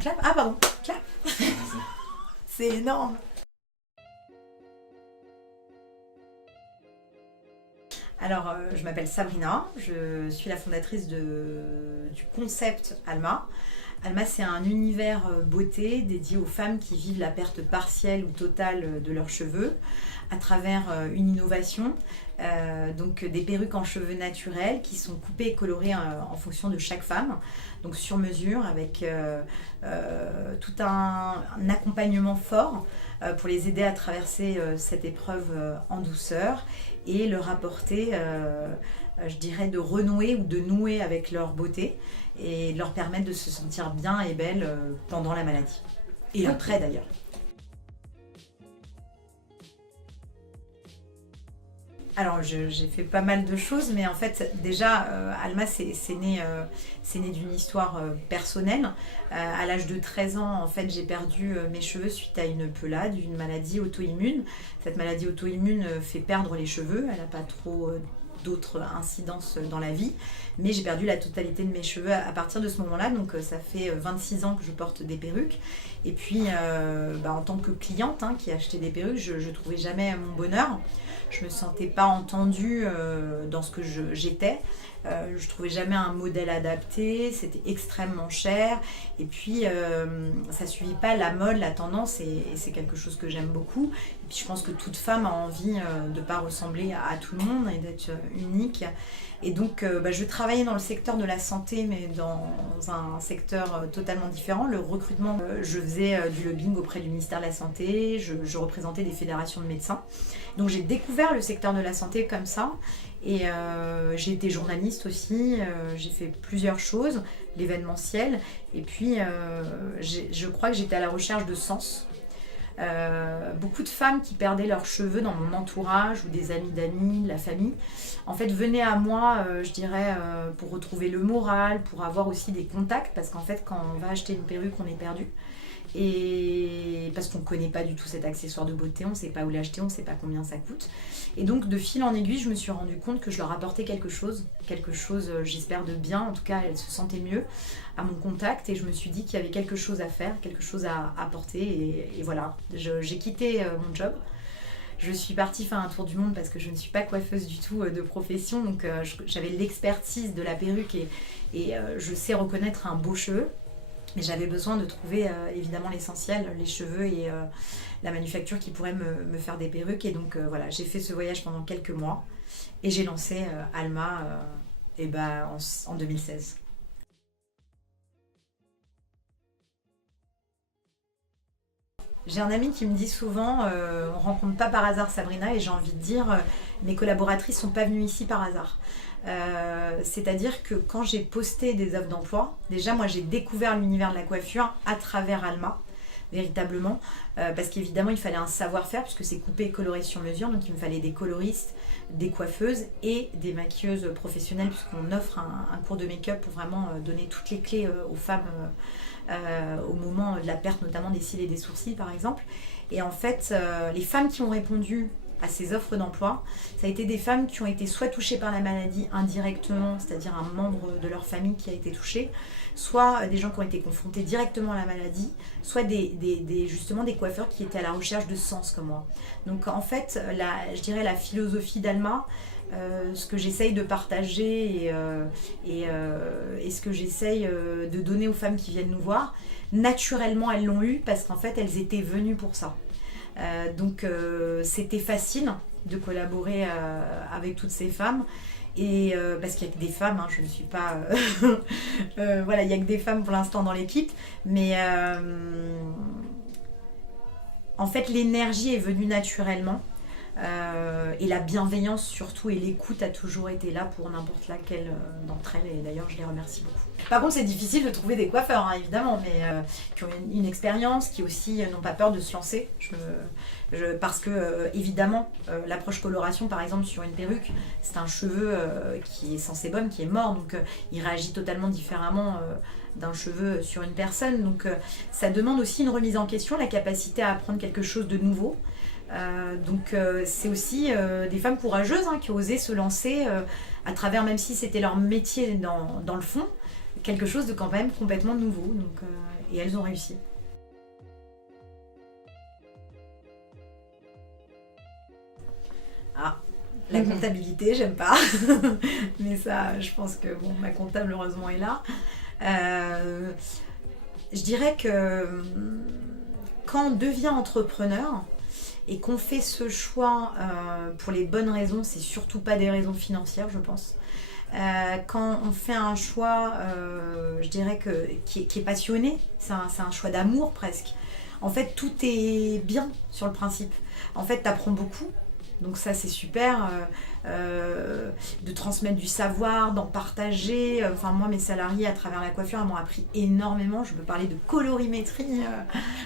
clap? Ah pardon, clap. C'est énorme. Alors, je m'appelle Sabrina, je suis la fondatrice du concept Alma. Alma, c'est un univers beauté dédié aux femmes qui vivent la perte partielle ou totale de leurs cheveux à travers une innovation, donc des perruques en cheveux naturels qui sont coupées et colorées en fonction de chaque femme, donc sur mesure avec tout un accompagnement fort pour les aider à traverser cette épreuve en douceur et leur apporter, je dirais, de renouer ou de nouer avec leur beauté et de leur permettre de se sentir bien et belle pendant la maladie. Et après d'ailleurs. Alors j'ai fait pas mal de choses, mais en fait déjà Alma c'est né d'une histoire personnelle. À l'âge de 13 ans en fait j'ai perdu mes cheveux suite à une pelade, une maladie auto-immune. Cette maladie auto-immune fait perdre les cheveux, elle n'a pas trop d'autres incidences dans la vie, mais j'ai perdu la totalité de mes cheveux à partir de ce moment-là, donc ça fait 26 ans que je porte des perruques. Et puis en tant que cliente qui achetait des perruques, je trouvais jamais mon bonheur. Je me sentais pas entendue dans ce que j'étais. Je trouvais jamais un modèle adapté, c'était extrêmement cher et puis ça suivait pas la mode, la tendance et c'est quelque chose que j'aime beaucoup. Et puis je pense que toute femme a envie de pas ressembler à tout le monde et d'être unique. Et donc je travaillais dans le secteur de la santé mais dans un secteur totalement différent, le recrutement. Je faisais du lobbying auprès du ministère de la Santé, je représentais des fédérations de médecins. Donc j'ai découvert le secteur de la santé comme ça. Et j'ai été journaliste aussi, j'ai fait plusieurs choses, l'événementiel, et puis je crois que j'étais à la recherche de sens. Beaucoup de femmes qui perdaient leurs cheveux dans mon entourage ou des amis d'amis, la famille, en fait venaient à moi, je dirais, pour retrouver le moral, pour avoir aussi des contacts, parce qu'en fait quand on va acheter une perruque on est perdu. Et parce qu'on ne connaît pas du tout cet accessoire de beauté, on ne sait pas où l'acheter, on ne sait pas combien ça coûte. Et donc de fil en aiguille, je me suis rendu compte que je leur apportais quelque chose, j'espère de bien, en tout cas elles se sentaient mieux à mon contact et je me suis dit qu'il y avait quelque chose à faire, quelque chose à apporter et voilà, j'ai quitté mon job. Je suis partie faire un tour du monde parce que je ne suis pas coiffeuse du tout de profession, donc j'avais l'expertise de la perruque et je sais reconnaître un beau cheveu. Mais j'avais besoin de trouver évidemment l'essentiel, les cheveux et la manufacture qui pourrait me faire des perruques. Et donc voilà, j'ai fait ce voyage pendant quelques mois et j'ai lancé Alma en 2016. J'ai un ami qui me dit souvent on rencontre pas par hasard Sabrina, et j'ai envie de dire mes collaboratrices sont pas venues ici par hasard. C'est-à-dire que quand j'ai posté des offres d'emploi, déjà moi j'ai découvert l'univers de la coiffure à travers Alma, véritablement, parce qu'évidemment il fallait un savoir-faire puisque c'est coupé et coloré sur mesure, donc il me fallait des coloristes, des coiffeuses et des maquilleuses professionnelles puisqu'on offre un cours de make-up pour vraiment donner toutes les clés aux femmes au moment de la perte notamment des cils et des sourcils par exemple. Et en fait les femmes qui ont répondu à ces offres d'emploi, ça a été des femmes qui ont été soit touchées par la maladie indirectement, c'est-à-dire un membre de leur famille qui a été touché, soit des gens qui ont été confrontés directement à la maladie, soit justement des coiffeurs qui étaient à la recherche de sens comme moi. Donc en fait, je dirais la philosophie d'Alma, ce que j'essaye de partager et ce que j'essaye de donner aux femmes qui viennent nous voir, naturellement elles l'ont eu parce qu'en fait elles étaient venues pour ça. Donc c'était facile de collaborer avec toutes ces femmes et parce qu'il n'y a que des femmes, je ne suis pas voilà, il n'y a que des femmes pour l'instant dans l'équipe, mais en fait l'énergie est venue naturellement et la bienveillance surtout et l'écoute a toujours été là pour n'importe laquelle d'entre elles et d'ailleurs je les remercie beaucoup. Par contre c'est difficile de trouver des coiffeurs évidemment, mais qui ont une expérience, qui aussi n'ont pas peur de se lancer. Parce que évidemment l'approche coloration par exemple sur une perruque, c'est un cheveu qui est sans sébum, qui est mort, donc il réagit totalement différemment d'un cheveu sur une personne, donc ça demande aussi une remise en question, la capacité à apprendre quelque chose de nouveau. Donc c'est aussi des femmes courageuses qui ont osé se lancer à travers, même si c'était leur métier dans le fond, quelque chose de quand même complètement nouveau. Donc, et elles ont réussi. Ah, la comptabilité, j'aime pas. Mais ça, je pense que bon, ma comptable, heureusement, est là. Je dirais que quand on devient entrepreneur et qu'on fait ce choix pour les bonnes raisons, c'est surtout pas des raisons financières, je pense. Quand on fait un choix, je dirais qui est passionné, c'est un choix d'amour presque. En fait, tout est bien sur le principe. En fait, tu apprends beaucoup. Donc ça c'est super, de transmettre du savoir, d'en partager. Enfin moi mes salariés à travers la coiffure m'ont appris énormément. Je peux parler de colorimétrie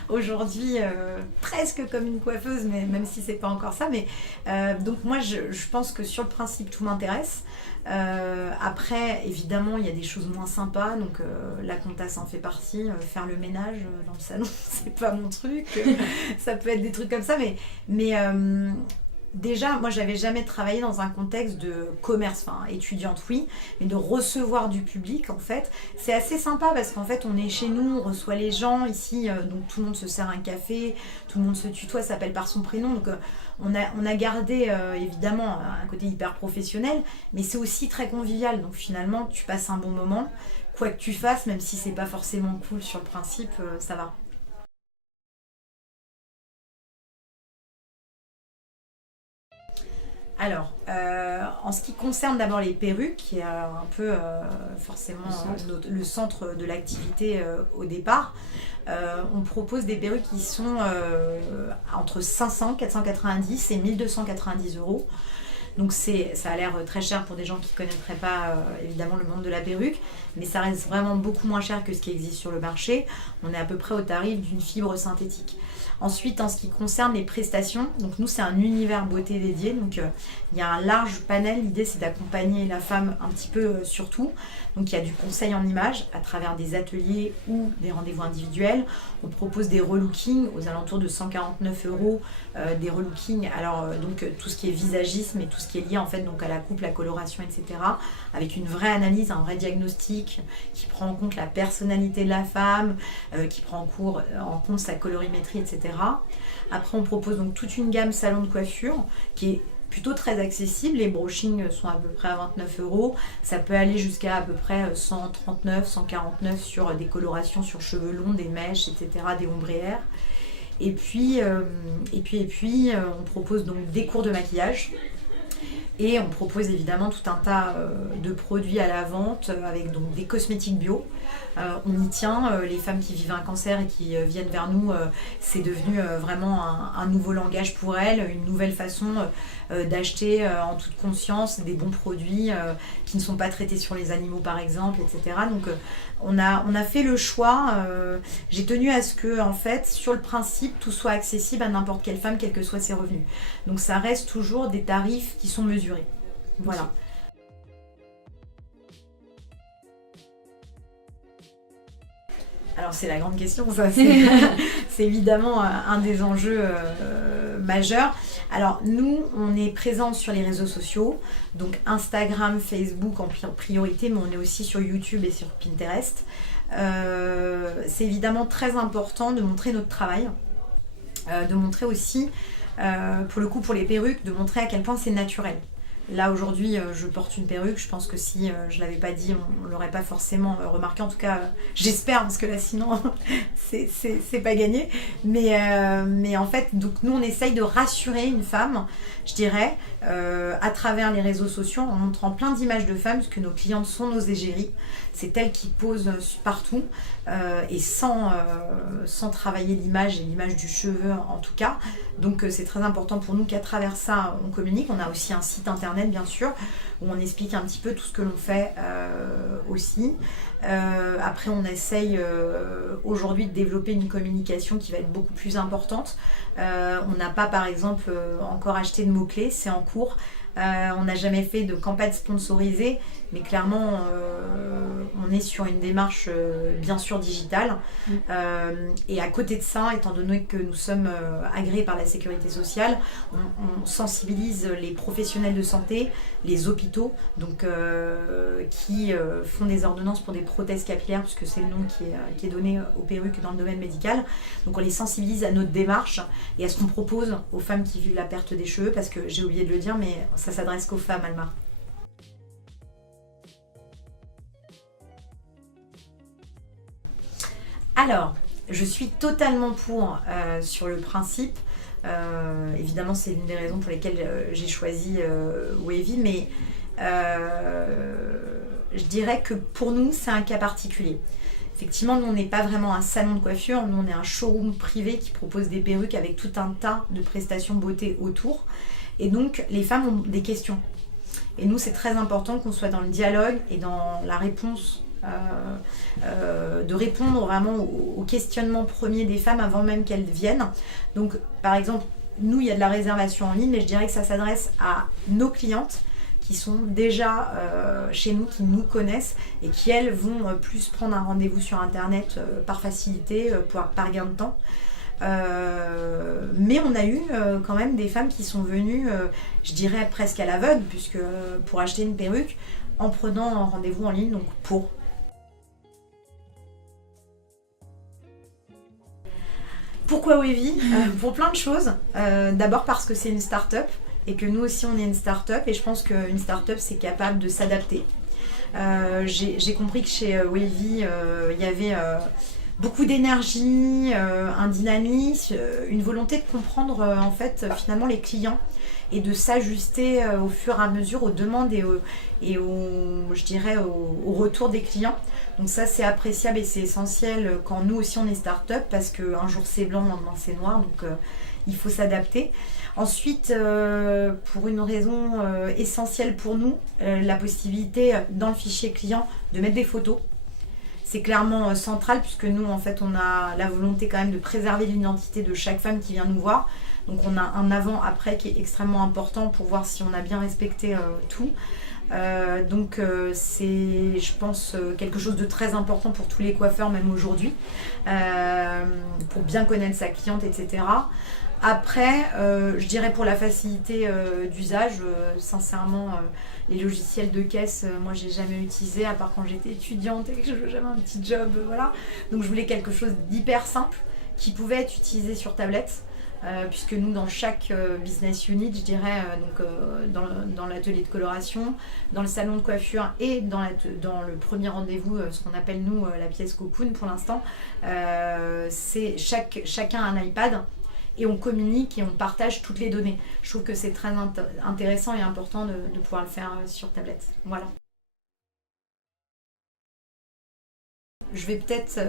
aujourd'hui presque comme une coiffeuse, mais même si c'est pas encore ça. Mais donc moi je pense que sur le principe tout m'intéresse. Après évidemment il y a des choses moins sympas, donc la compta ça en fait partie. Faire le ménage dans le salon c'est pas mon truc. Ça peut être des trucs comme ça, mais déjà, moi, j'avais jamais travaillé dans un contexte de commerce, enfin, étudiante, oui, mais de recevoir du public, en fait. C'est assez sympa parce qu'en fait, on est chez nous, on reçoit les gens. Ici, donc tout le monde se sert un café, tout le monde se tutoie, s'appelle par son prénom. Donc, on a gardé, évidemment, un côté hyper professionnel, mais c'est aussi très convivial. Donc, finalement, tu passes un bon moment. Quoi que tu fasses, même si c'est pas forcément cool sur le principe, ça va. Alors, en ce qui concerne d'abord les perruques, qui est un peu forcément le centre de l'activité au départ, on propose des perruques qui sont entre 500, 490 et 1290 euros. Donc ça a l'air très cher pour des gens qui ne connaîtraient pas évidemment le monde de la perruque, mais ça reste vraiment beaucoup moins cher que ce qui existe sur le marché. On est à peu près au tarif d'une fibre synthétique. Ensuite, en ce qui concerne les prestations, donc nous c'est un univers beauté dédié, donc il y a un large panel. L'idée c'est d'accompagner la femme un petit peu surtout. Donc il y a du conseil en images à travers des ateliers ou des rendez-vous individuels. On propose des relookings aux alentours de 149 euros, des relookings. Alors donc tout ce qui est visagisme et tout ce qui est lié en fait donc à la coupe, la coloration, etc. Avec une vraie analyse, un vrai diagnostic qui prend en compte la personnalité de la femme, qui prend en compte sa colorimétrie, etc. Après, on propose donc toute une gamme salon de coiffure qui est plutôt très accessible. Les brushings sont à peu près à 29 euros. Ça peut aller jusqu'à à peu près 139, 149 sur des colorations sur cheveux longs, des mèches, etc., des ombrières. Et puis, on propose donc des cours de maquillage. Et on propose évidemment tout un tas de produits à la vente avec donc des cosmétiques bio. On y tient, les femmes qui vivent un cancer et qui viennent vers nous, c'est devenu vraiment un nouveau langage pour elles, une nouvelle façon d'acheter en toute conscience des bons produits qui ne sont pas traités sur les animaux par exemple, etc. Donc on a fait le choix, j'ai tenu à ce que en fait sur le principe tout soit accessible à n'importe quelle femme quels que soient ses revenus. Donc ça reste toujours des tarifs qui sont mesurés. Voilà. Alors c'est la grande question, ça c'est évidemment un des enjeux majeurs. Alors nous, on est présents sur les réseaux sociaux, donc Instagram, Facebook en priorité, mais on est aussi sur YouTube et sur Pinterest. C'est évidemment très important de montrer notre travail, de montrer aussi, pour le coup pour les perruques, de montrer à quel point c'est naturel. Là aujourd'hui je porte une perruque, je pense que si je ne l'avais pas dit on ne l'aurait pas forcément remarqué, en tout cas j'espère parce que là sinon c'est pas gagné, mais en fait donc nous on essaye de rassurer une femme, je dirais, à travers les réseaux sociaux en montrant plein d'images de femmes parce que nos clientes sont nos égéries, c'est elles qui posent partout et sans travailler l'image et l'image du cheveu en tout cas, donc c'est très important pour nous qu'à travers ça on communique. On a aussi un site internet bien sûr où on explique un petit peu tout ce que l'on fait aussi. Après on essaye aujourd'hui de développer une communication qui va être beaucoup plus importante. On n'a pas par exemple encore acheté de mots-clés, c'est en cours. On n'a jamais fait de campagne sponsorisée, mais clairement on est sur une démarche bien sûr digitale. Et à côté de ça, étant donné que nous sommes agréés par la sécurité sociale, on sensibilise les professionnels de santé, les hôpitaux donc, qui font des ordonnances pour des prothèse capillaire, puisque c'est le nom qui est donné aux perruques dans le domaine médical. Donc on les sensibilise à notre démarche et à ce qu'on propose aux femmes qui vivent la perte des cheveux, parce que j'ai oublié de le dire, mais ça s'adresse qu'aux femmes, Alma. Alors, je suis totalement pour sur le principe. Évidemment, c'est l'une des raisons pour lesquelles j'ai choisi Wavy, mais je dirais que pour nous, c'est un cas particulier. Effectivement, nous, on n'est pas vraiment un salon de coiffure, nous, on est un showroom privé qui propose des perruques avec tout un tas de prestations beauté autour. Et donc, les femmes ont des questions. Et nous, c'est très important qu'on soit dans le dialogue et dans la réponse, de répondre vraiment aux questionnements premiers des femmes avant même qu'elles viennent. Donc, par exemple, nous, il y a de la réservation en ligne, mais je dirais que ça s'adresse à nos clientes qui sont déjà chez nous, qui nous connaissent et qui, elles, vont plus prendre un rendez-vous sur Internet par facilité, par gain de temps. Mais on a eu quand même des femmes qui sont venues, je dirais presque à l'aveugle, puisque pour acheter une perruque, en prenant un rendez-vous en ligne, donc pour. Pourquoi Wavy? Pour plein de choses. D'abord parce que c'est une start-up et que nous aussi on est une start-up, et je pense qu'une start-up c'est capable de s'adapter. J'ai compris que chez Wavy il y avait beaucoup d'énergie, un dynamisme, une volonté de comprendre en fait finalement les clients et de s'ajuster au fur et à mesure aux demandes et je dirais au retour des clients. Donc ça c'est appréciable et c'est essentiel quand nous aussi on est start-up, parce qu'un jour c'est blanc, le lendemain c'est noir, donc il faut s'adapter. Ensuite, pour une raison essentielle pour nous, la possibilité dans le fichier client de mettre des photos. C'est clairement central, puisque nous en fait on a la volonté quand même de préserver l'identité de chaque femme qui vient nous voir. Donc on a un avant-après qui est extrêmement important pour voir si on a bien respecté tout. Donc c'est, je pense, quelque chose de très important pour tous les coiffeurs, même aujourd'hui, pour bien connaître sa cliente, etc. Après, je dirais pour la facilité d'usage, sincèrement, les logiciels de caisse, moi j'ai jamais utilisé, à part quand j'étais étudiante et que j'avais un petit job, voilà. Donc je voulais quelque chose d'hyper simple qui pouvait être utilisé sur tablette. Puisque nous, dans chaque business unit, je dirais, dans l'atelier de coloration, dans le salon de coiffure et dans le premier rendez-vous, ce qu'on appelle nous la pièce cocoon pour l'instant, c'est chacun a un iPad et on communique et on partage toutes les données. Je trouve que c'est très intéressant et important de pouvoir le faire sur tablette. Voilà. Je vais peut-être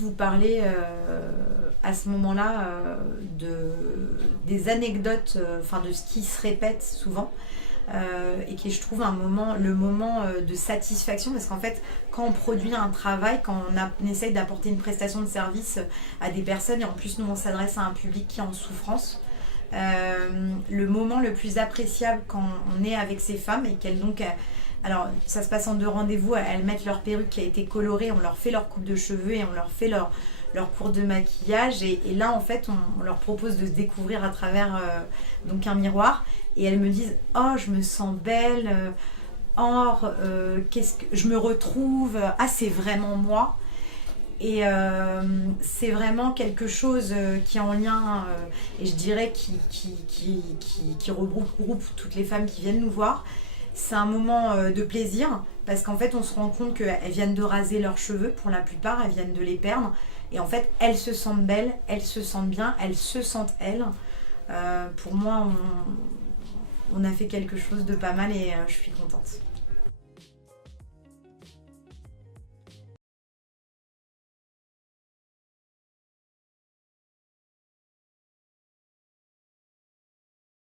vous parler à ce moment-là des anecdotes, de ce qui se répète souvent et qui, je trouve, le moment de satisfaction, parce qu'en fait, quand on produit un travail, quand on essaye d'apporter une prestation de service à des personnes, et en plus nous on s'adresse à un public qui est en souffrance, le moment le plus appréciable quand on est avec ces femmes et qu'elles donc... Alors, ça se passe en 2 rendez-vous, elles mettent leur perruque qui a été colorée, on leur fait leur coupe de cheveux et on leur fait leur cours de maquillage. Et là, en fait, on leur propose de se découvrir à travers donc un miroir. Et elles me disent « Oh, je me sens belle, qu'est-ce que je me retrouve, ah, c'est vraiment moi ». Et c'est vraiment quelque chose qui est en lien, et je dirais qui regroupe toutes les femmes qui viennent nous voir. C'est un moment de plaisir, parce qu'en fait on se rend compte qu'elles viennent de raser leurs cheveux, pour la plupart elles viennent de les perdre, et en fait elles se sentent belles, elles se sentent bien, elles se sentent elles. Pour moi on a fait quelque chose de pas mal et je suis contente.